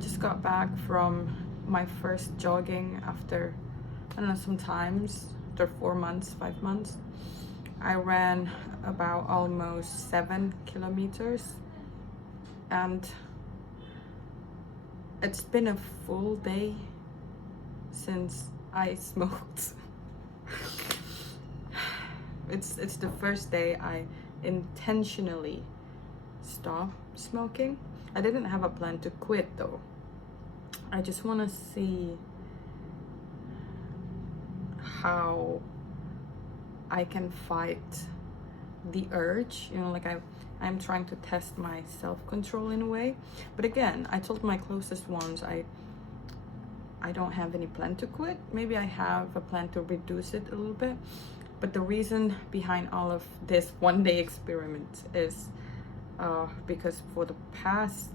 just got back from my first jogging after, I don't know, sometimes after 4 months, 5 months. I ran about almost 7 kilometers, and it's been a full day since I smoked. It's the first day I intentionally stopped smoking. I didn't have a plan to quit though. I just want to see how I can fight the urge, like I'm trying to test my self-control in a way. But again, I told my closest ones I don't have any plan to quit. Maybe I have a plan to reduce it a little bit, but the reason behind all of this one day experiment is because for the past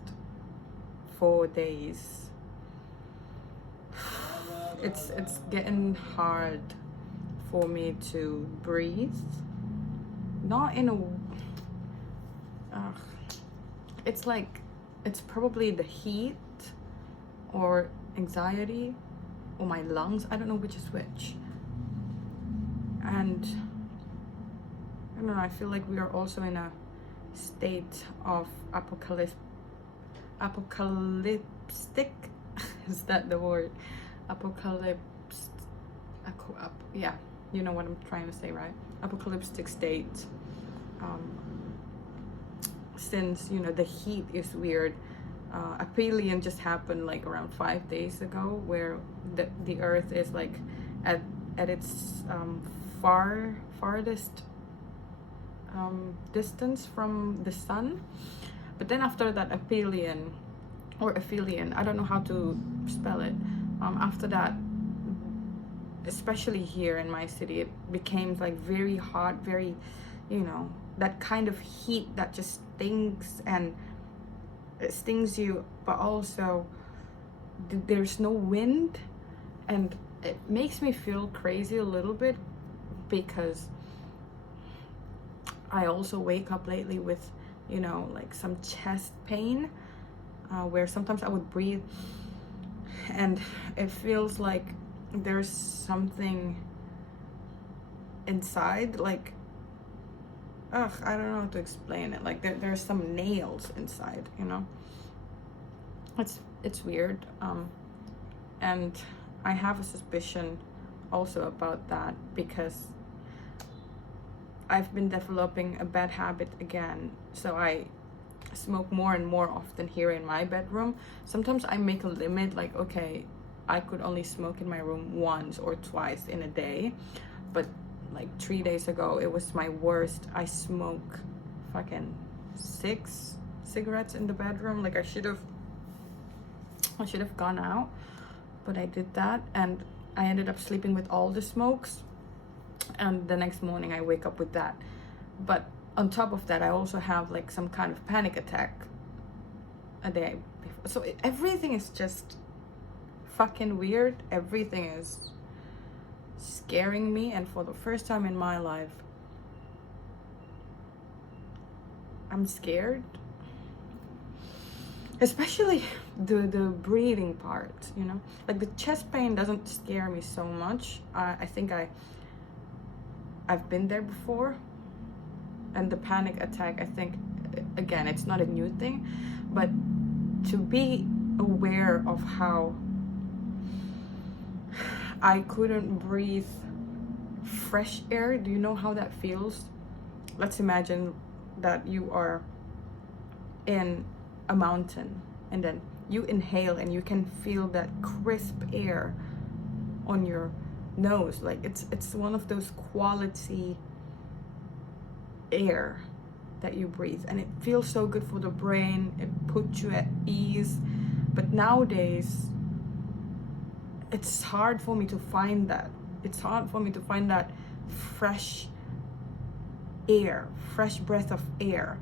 4 days it's getting hard for me to breathe. Not in a it's like, it's probably the heat or anxiety or my lungs. I don't know which is which. And I don't know, I feel like we are also in a state of apocalyptic is that the word? Apocalypse. Yeah, you know what I'm trying to say, right? Apocalyptic state. Since the heat is weird. Aphelion just happened like around 5 days ago, where the earth is like at its farthest distance from the sun. But then after that aphelion, I don't know how to spell it, after that, especially here in my city, it became like very hot, very, that kind of heat that just stings, and it stings you, but also there's no wind, and it makes me feel crazy a little bit, because I also wake up lately with like some chest pain, where sometimes I would breathe and it feels like there's something inside, like I don't know how to explain it, like there's some nails inside, it's weird. And I have a suspicion also about that, because I've been developing a bad habit again. So I smoke more and more often here in my bedroom. Sometimes I make a limit, like, okay, I could only smoke in my room once or twice in a day. But like 3 days ago, it was my worst. I smoke fucking 6 cigarettes in the bedroom. Like I should have gone out, but I did that, and I ended up sleeping with all the smokes, and the next morning I wake up with that. But on top of that, I also have like some kind of panic attack a day before. So everything is just fucking weird. Everything is scaring me, and for the first time in my life, I'm scared. Especially the breathing part, like the chest pain doesn't scare me so much. I think I've been there before. And the panic attack, I think, again, it's not a new thing, but to be aware of how I couldn't breathe fresh air. Do you know how that feels? Let's imagine that you are in a mountain, and then you inhale and you can feel that crisp air on your nose. Like it's one of those quality air that you breathe, and it feels so good for the brain. It puts you at ease. But nowadays it's hard for me to find that. It's hard for me to find that fresh air, fresh breath of air.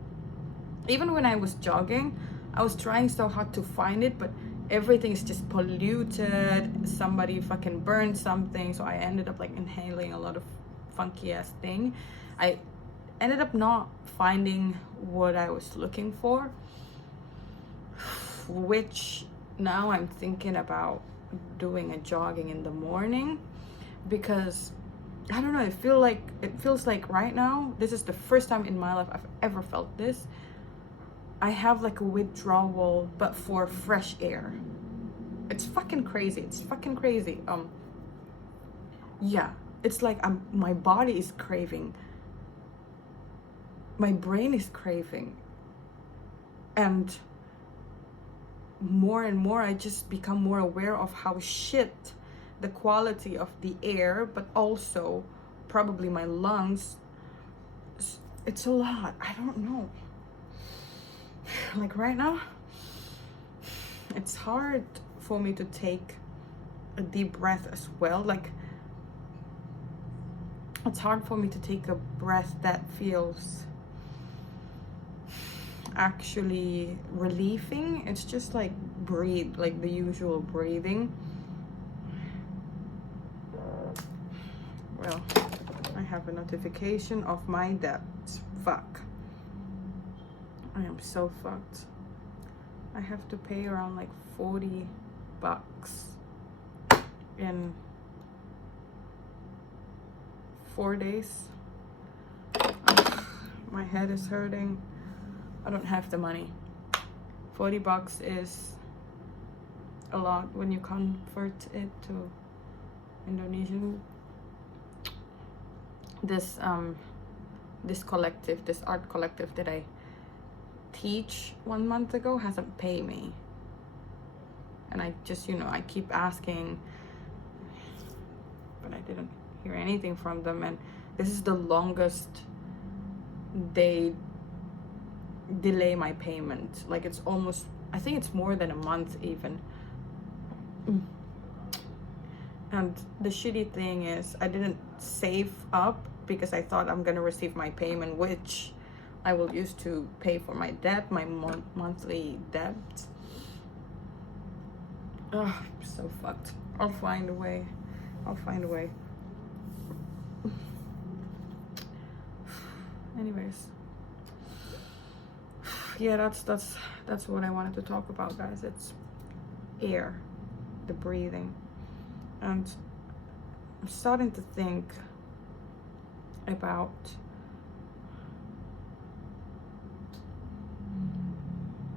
Even when I was jogging, I was trying so hard to find it, but everything is just polluted. Somebody fucking burned something, so I ended up like inhaling a lot of funky ass thing. I ended up not finding what I was looking for, which now I'm thinking about doing a jogging in the morning, because I don't know, it feels like right now, this is the first time in my life I've ever felt this. I have like a withdrawal, but for fresh air. It's fucking crazy. It's fucking crazy. Yeah, it's like my body is craving, my brain is craving, and more I just become more aware of how shit the quality of the air, but also probably my lungs. It's a lot. I don't know. Like right now, it's hard for me to take a deep breath as well. Like, it's hard for me to take a breath that feels actually relieving. It's just like breathe, like the usual breathing. Well, I have a notification of my debt. Fuck. I am so fucked. I have to pay around like $40 in 4 days. Ugh, my head is hurting. I don't have the money. $40 is a lot when you convert it to Indonesian. This collective, this art collective that I teach 1 month ago hasn't paid me, and I just, I keep asking, but I didn't hear anything from them, and this is the longest they delay my payment. Like, it's almost, I think it's more than a month even. And the shitty thing is, I didn't save up because I thought I'm gonna receive my payment, which I will use to pay for my debt, my monthly debt. Ugh, I'm so fucked. I'll find a way. Anyways, yeah, that's what I wanted to talk about, guys. It's air, the breathing. And I'm starting to think about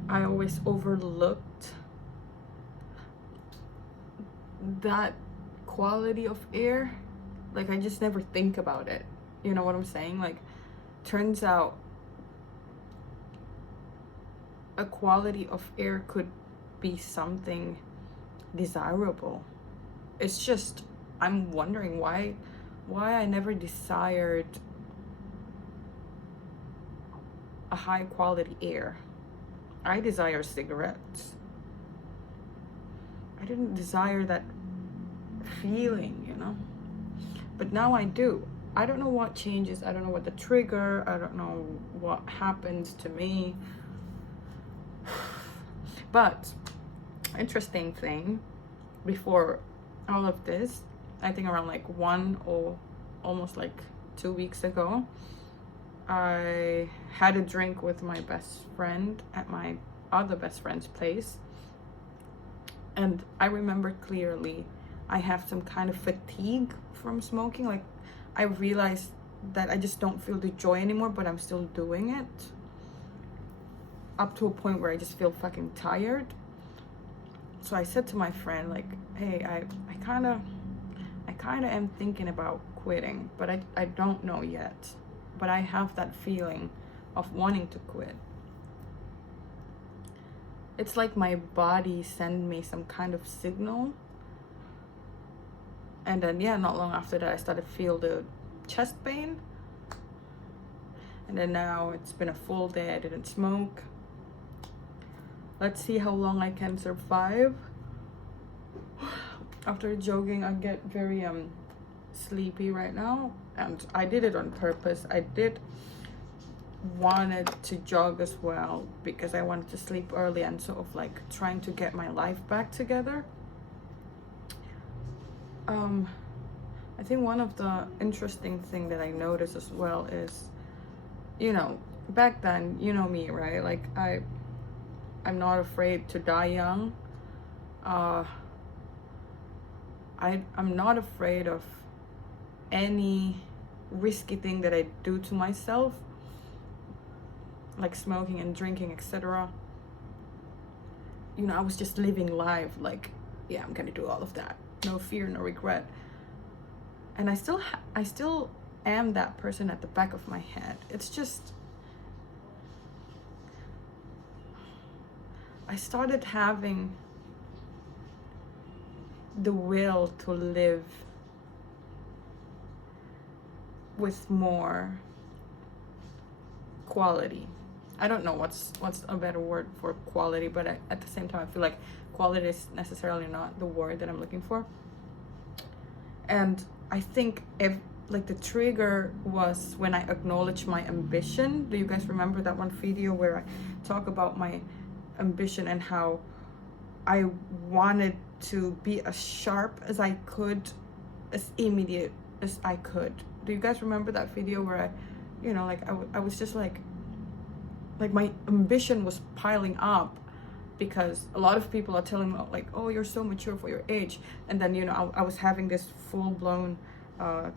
I always overlooked that quality of air. Like, I just never think about it. You know what I'm saying? Like, turns out a quality of air could be something desirable. It's just, I'm wondering why I never desired a high quality air. I desire cigarettes. I didn't desire that feeling, but now I do. I don't know what changes. I don't know what the trigger, I don't know what happens to me. But interesting thing, before all of this, I think around like 1 or almost like 2 weeks ago, I had a drink with my best friend at my other best friend's place, and I remember clearly I have some kind of fatigue from smoking. Like, I realized that I just don't feel the joy anymore, but I'm still doing it, up to a point where I just feel fucking tired. So I said to my friend, like, hey, I kind of am thinking about quitting, but I don't know yet, but I have that feeling of wanting to quit. It's like my body sent me some kind of signal. And then, yeah, not long after that, I started to feel the chest pain. And then now it's been a full day I didn't smoke. Let's see how long I can survive. After jogging, I get very sleepy right now, and I did it on purpose. I did wanted to jog as well because I wanted to sleep early and sort of like trying to get my life back together. I think one of the interesting thing that I noticed as well is, back then, me, right? Like, I'm not afraid to die young. I'm not afraid of any risky thing that I do to myself, like smoking and drinking, etc. You know, I was just living life like, yeah, I'm gonna do all of that, no fear, no regret. And I still am that person at the back of my head. It's just, I started having the will to live with more quality. I don't know what's a better word for quality, but at the same time, I feel like quality is necessarily not the word that I'm looking for. And I think if like the trigger was when I acknowledged my ambition. Do you guys remember that one video where I talk about my ambition and how I wanted to be as sharp as I could, as immediate as I could? Do you guys remember that video where I, you know, like I was just like my ambition was piling up, because a lot of people are telling me like, oh, you're so mature for your age. And then, you know, I was having this full-blown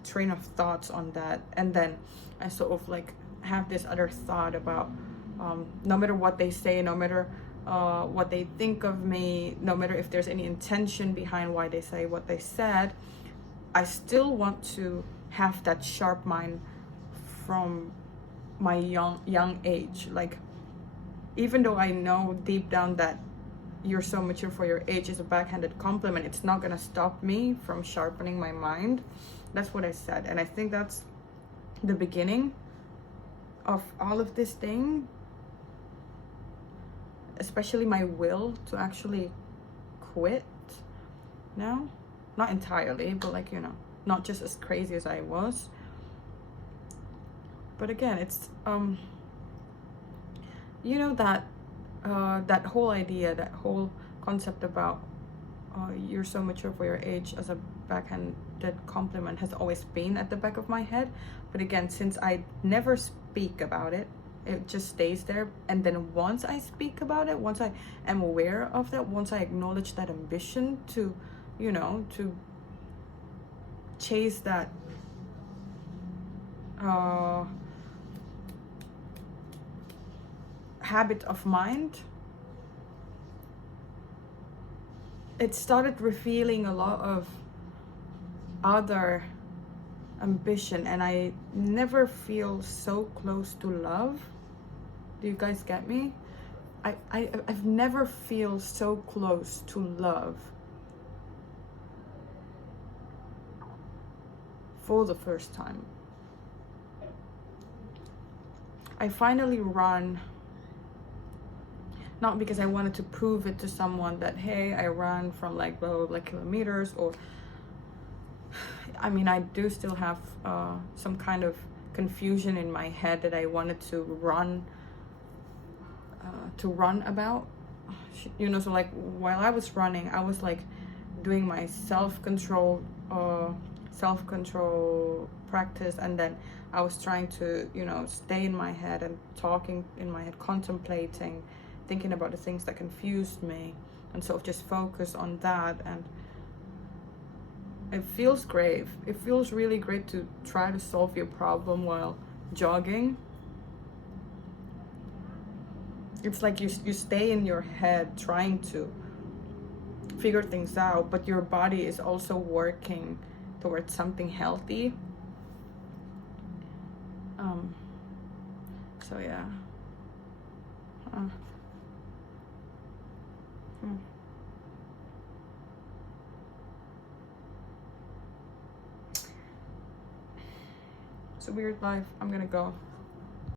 train of thoughts on that. And then I sort of like have this other thought about no matter what they say, no matter what they think of me, no matter if there's any intention behind why they say what they said, I still want to have that sharp mind from my young age. Like, even though I know deep down that you're so mature for your age is a backhanded compliment, it's not gonna stop me from sharpening my mind. That's what I said. And I think that's the beginning of all of this thing, especially my will to actually quit now. Not entirely, but like, you know, not just as crazy as I was. But again, it's you know, that that whole idea, that whole concept about you're so mature for your age as a backhanded compliment has always been at the back of my head. But again, since I never speak about it, it just stays there. And then once I speak about it, once I am aware of that, once I acknowledge that ambition to, you know, to chase that habit of mind, it started revealing a lot of other ambition, and I never feel so close to love. Do you guys get me? I've never feel so close to love for the first time. I finally run, not because I wanted to prove it to someone that, hey, I run from like blah, blah, blah kilometers, or I mean, I do still have some kind of confusion in my head that I wanted to run about, you know. So like while I was running, I was like doing my self-control practice, and then I was trying to, you know, stay in my head and talking in my head, contemplating, thinking about the things that confused me, and sort of just focus on that. And it feels great. It feels really great to try to solve your problem while jogging. It's like you stay in your head trying to figure things out, but your body is also working towards something healthy. So yeah. It's a weird life. I'm gonna go.